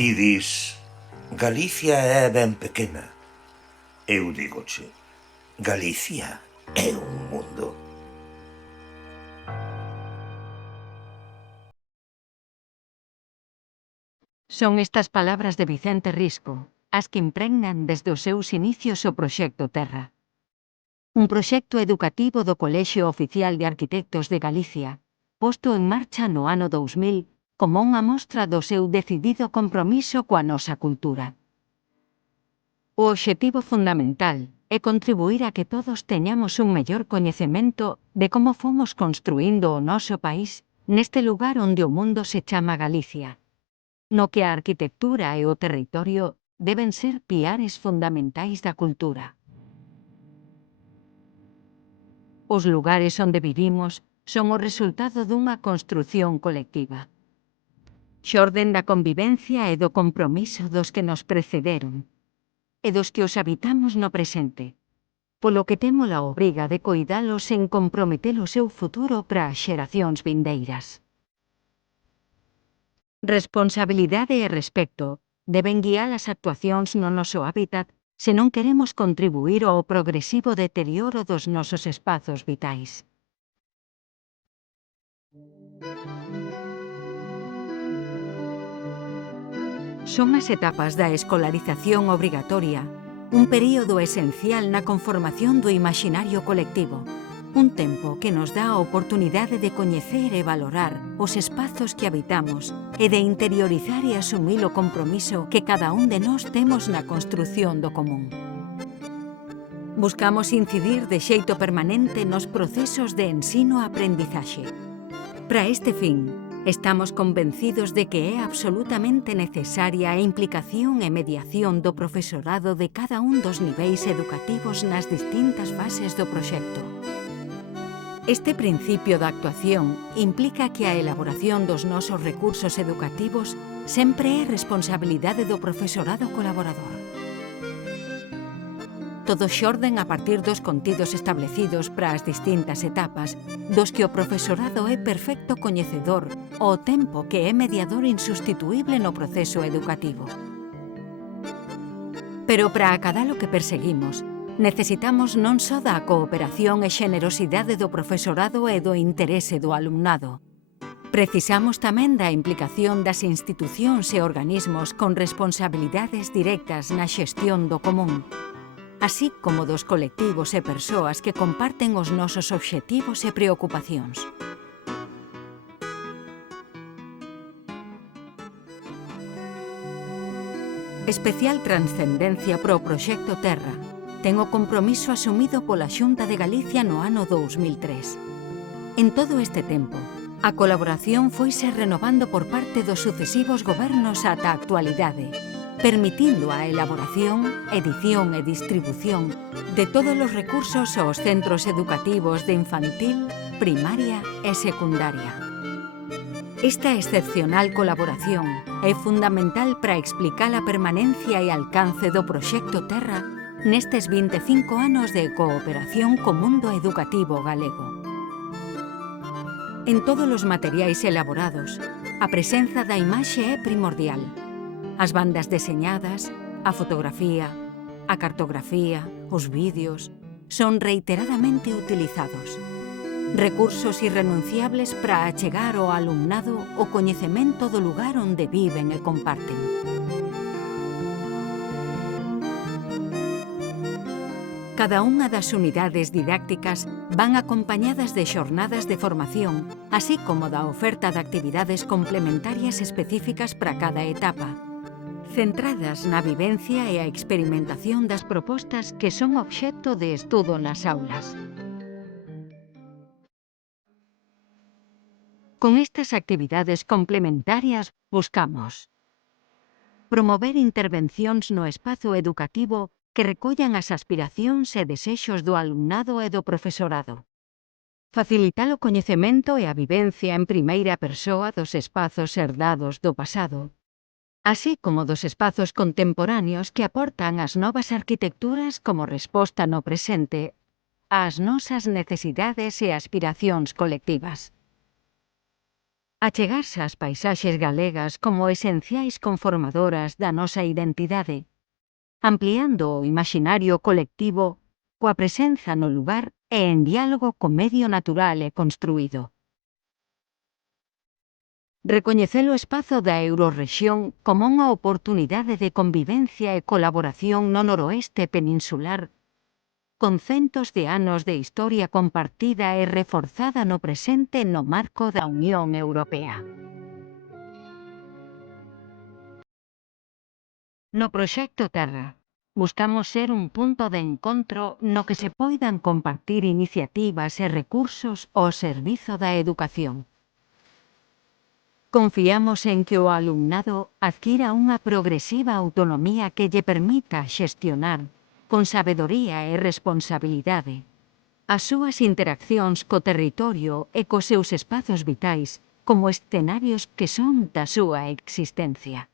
Ti dis, Galicia é ben pequena. Eu digoche, Galicia é un mundo. Son estas palabras de Vicente Risco as que impregnan desde os seus inicios o Proxecto Terra. Un proxecto educativo do Colexio Oficial de Arquitectos de Galicia, posto en marcha no ano 2000 como unha mostra do seu decidido compromiso coa nosa cultura. O obxectivo fundamental é contribuír a que todos teñamos un mellor coñecemento de como fomos construíndo o noso país neste lugar onde o mundo se chama Galicia, no que a arquitectura e o territorio deben ser piares fundamentais da cultura. Os lugares onde vivimos son o resultado dunha construción colectiva. Xorden da convivencia e do compromiso dos que nos precederon, e dos que os habitamos no presente, polo que temos a obriga de coidalos sen comprometer o seu futuro para as xeracións vindeiras. Responsabilidade e respecto deben guiar as actuacións no noso hábitat se non queremos contribuir ao progresivo deterioro dos nosos espazos vitais. Son as etapas da escolarización obrigatoria, un período esencial na conformación do imaxinario colectivo, un tempo que nos dá a oportunidade de coñecer e valorar os espazos que habitamos e de interiorizar e asumir o compromiso que cada un de nós temos na construción do común. Buscamos incidir de xeito permanente nos procesos de ensino-aprendizaxe. Para este fin, estamos convencidos de que é absolutamente necesaria a implicación e mediación do profesorado de cada un dos niveis educativos nas distintas fases do proxecto. Este principio da actuación implica que a elaboración dos nosos recursos educativos sempre é responsabilidade do profesorado colaborador. Todo xorden a partir dos contidos establecidos para as distintas etapas, dos que o profesorado é perfecto coñecedor ao tempo que é mediador insustituíble no proceso educativo. Pero para acadar o que perseguimos, necesitamos non só da cooperación e xenerosidade do profesorado e do interese do alumnado. Precisamos tamén da implicación das institucións e organismos con responsabilidades directas na xestión do común, así como dos colectivos e persoas que comparten os nosos obxectivos e preocupacións. Especial transcendencia para o Proxecto Terra ten o compromiso asumido pola Xunta de Galicia no ano 2003. En todo este tempo, a colaboración foise renovando por parte dos sucesivos gobernos ata a actualidade, permitindo a elaboración, edición e distribución de todos os recursos aos centros educativos de infantil, primaria e secundaria. Esta excepcional colaboración é fundamental para explicar a permanencia e alcance do Proxecto Terra nestes 25 anos de cooperación co mundo educativo galego. En todos os materiais elaborados, a presenza da imaxe é primordial. As bandas deseñadas, a fotografía, a cartografía, os vídeos, son reiteradamente utilizados. Recursos irrenunciables para achegar ao alumnado o coñecemento do lugar onde viven e comparten. Cada unha das unidades didácticas van acompañadas de xornadas de formación, así como da oferta de actividades complementarias específicas para cada etapa, centradas na vivencia e a experimentación das propostas que son obxecto de estudo nas aulas. Con estas actividades complementarias buscamos promover intervencións no espazo educativo que recollan as aspiracións e desexos do alumnado e do profesorado. Facilitar o coñecemento e a vivencia en primeira persoa dos espazos herdados do pasado, así como dos espazos contemporáneos que aportan as novas arquitecturas como resposta no presente ás nosas necesidades e aspiracións colectivas. Achegarse ás paisaxes galegas como esenciais conformadoras da nosa identidade, ampliando o imaxinario colectivo coa presenza no lugar e en diálogo co medio natural e construído. Recoñecer o espazo da Eurorrexión como unha oportunidade de convivencia e colaboración no noroeste peninsular, con centos de anos de historia compartida e reforzada no presente no marco da Unión Europea. No Proxecto Terra, buscamos ser un punto de encontro no que se poidan compartir iniciativas e recursos ao servizo da educación. Confiamos en que o alumnado adquira unha progresiva autonomía que lle permita xestionar, con sabedoría e responsabilidade, as súas interaccións co territorio e cos seus espazos vitais como escenarios que son da súa existencia.